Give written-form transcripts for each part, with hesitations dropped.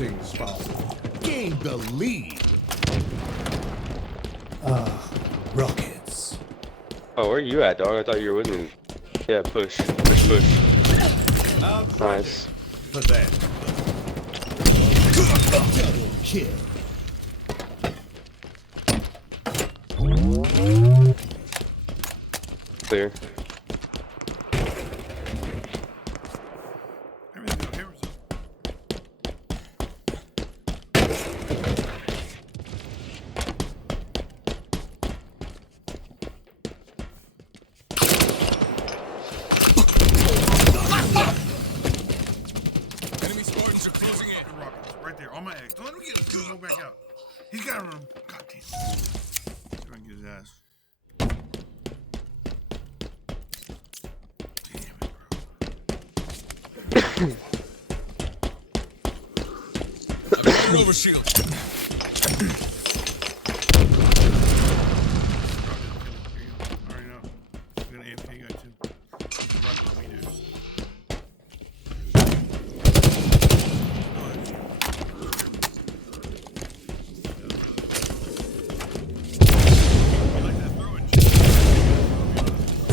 shooting, Spartan. Gain the lead. Rockets. Oh, where you at, dog? I thought you were with me. Yeah, push. Push, push. Nice. For them. Double kill. Clear. Enemy Spartans are closing in. Right there, on my egg. Don't let me get his dude. Go back out. He's got to run. God damn. Try and get his ass. Damn it, bro. I've got an overshield. I already know. I got an AFK guy too. He's running with me, dude.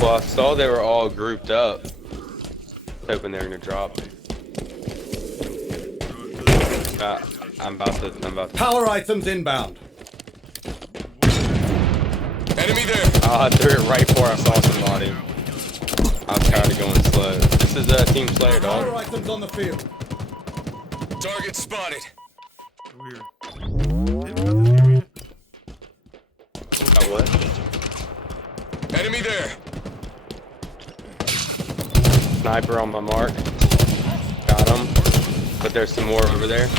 Well, I saw they were all grouped up. Hoping they're gonna drop. I'm about to. Power items inbound. Enemy there. I threw it right before I saw somebody. I was tired of going slow. This is a team slayer, Power dog. items on the field. Target spotted. Weird. What? Enemy there. Sniper on my mark. Got him. But there's some more over there.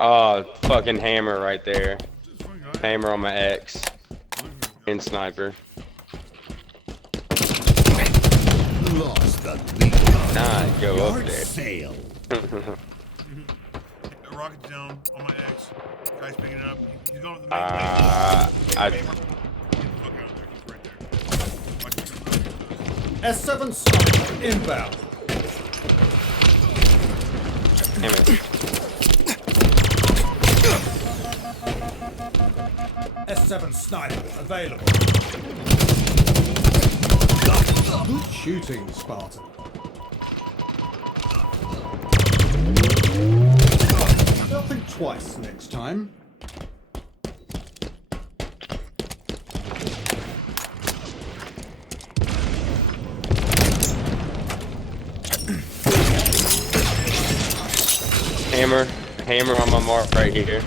Oh, fucking hammer right there. Hammer on my X. And sniper. Lost the lead. Nah, go up Yard there. sale. Rocket down on my X. Guy's picking it up. He's going with the I Get the fuck out of there. He's right there. S7 sniper inbound. damn it. S7 sniper available. Good shooting, Spartan. They'll think twice next time. Hammer on my mark right here.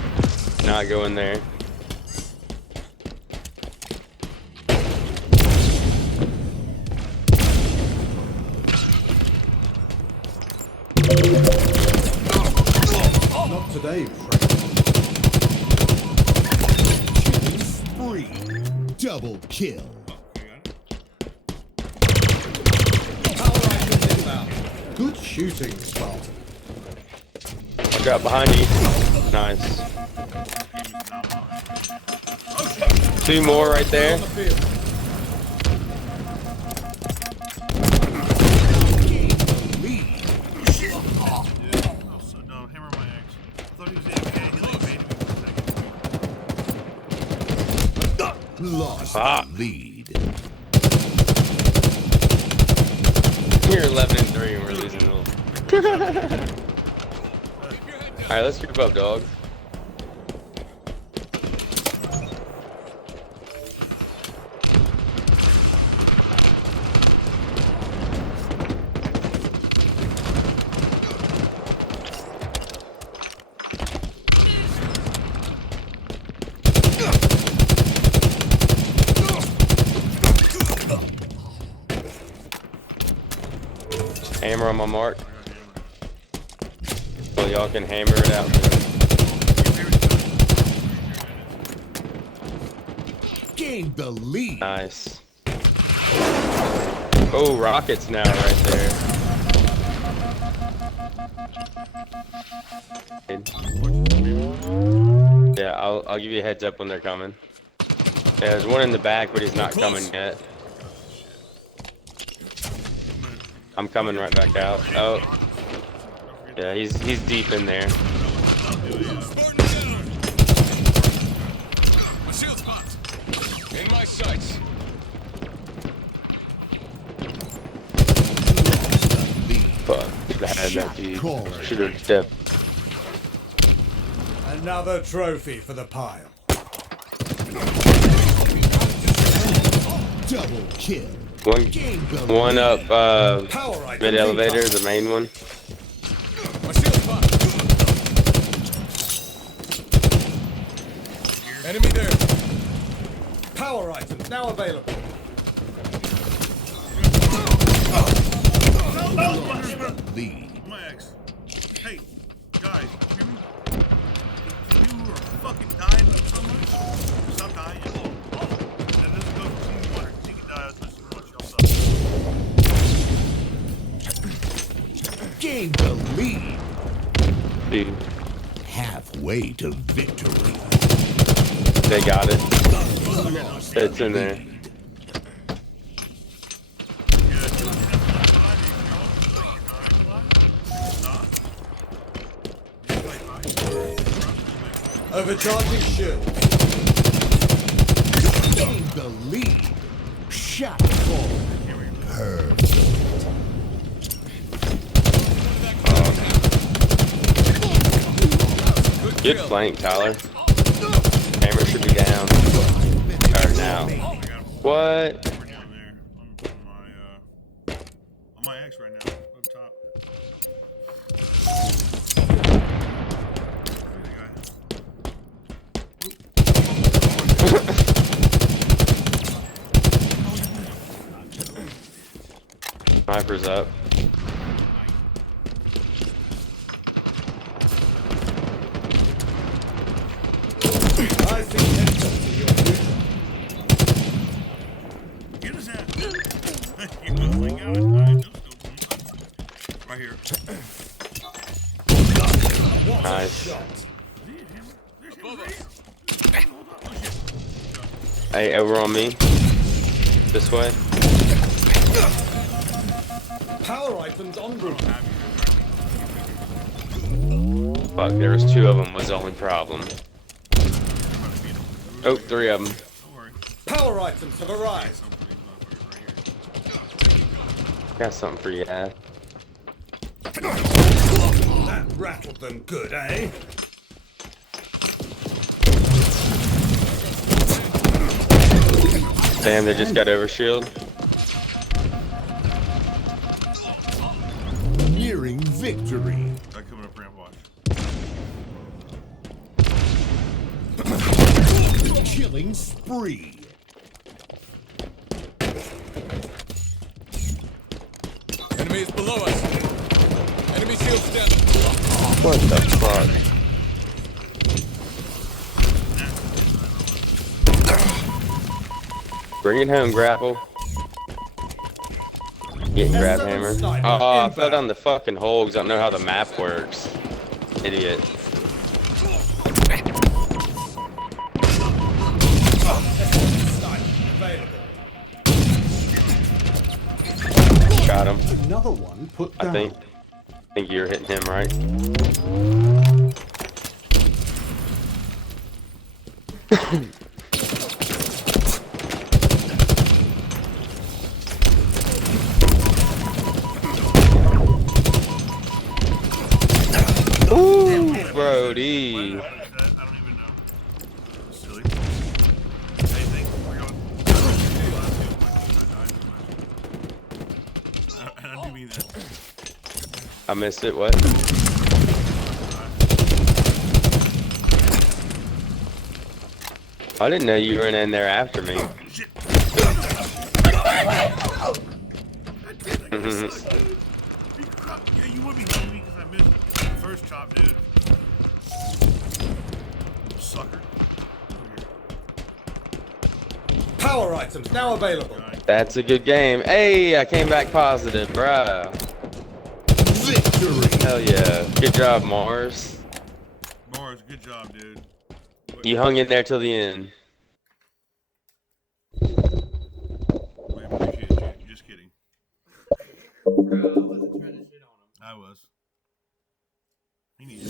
Not going there. Not today, friend. Killing spree. Double kill. Power items inbound. Good shooting, Spartan. I got behind you. Nice. Two more right there. On the field. No, hammer my X. I thought he was AFK. He like baited me for a second. Lost Ah. the lead. We're 11-3 and we're losing them. Alright, let's group up, dog. Hammer on my mark. So y'all can hammer it out. Gain the lead. Nice. Oh, rockets now right there. Yeah, I'll give you a heads up when they're coming. Yeah, there's one in the back, but he's not coming yet. I'm coming right back out. Oh, yeah, he's deep in there. Spartan down. My shield spot. In my sights. Fuck, should have had that dude. Call. Should have stepped. Another trophy for the pile. Double kill. Game One up, Power item. mid elevator, the main one. My shield spot. Enemy there. Power items now available. lead. My ex. Hey, guys, hear me? If you are fucking dying of so much, stop dying. And let's go to Team Water. You can die as much as you want. Y'all suck. Gain the lead. Dude, Halfway to victory. they got it. Lost It's in there. lead. Overcharging shield. Gain the lead. Shot call. Perfect. Good flank, Tyler. Hammer should be down. Or now. What? We're down there on my ex right now, up top. Sniper's up. I see headshots in your future. Get his ass. You know, like, I know still. Right here. What Nice. a shot. Hey, over on me. This way. Power items en route. Fuck, there was two of them was the only problem. Oh, three of them. Don't worry. Power items have arrived. Got something for you, ass. That rattled them good, eh? Damn, they just got over shield. Nearing victory. They're coming up ramp, watch. Killing spree. Enemy is below us. Enemy shields down. What the fuck? Bring it home, grapple. Get grab hammer. Oh, I fell down the fucking hole because I don't know how the map works. Idiot. Got him. Another one put I down. think you're hitting him right. Ooh, Brody. I don't even know. Silly. Hey, thank you for going. I do mean that. I missed it. What? I didn't know you were in there after me. Shit. Yeah, you would be hitting me because I missed the first chop, dude. Sucker. Power items now available. That's a good game. Hey, I came back positive, bruh. Victory. Hell yeah. Good job, Mars. Mars, good job, dude. You hung in there till the end. We appreciate you. Just kidding. bro. I wasn't trying to shit on him. I was. He needs.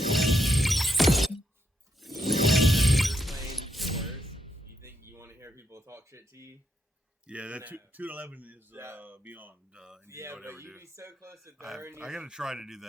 You're playing worse. You think you want to hear people talk shit to you? Yeah, that No. 2 to 11 is Yeah. beyond. Yeah, whatever, but you dude. be so close to throwing I gotta try to do that.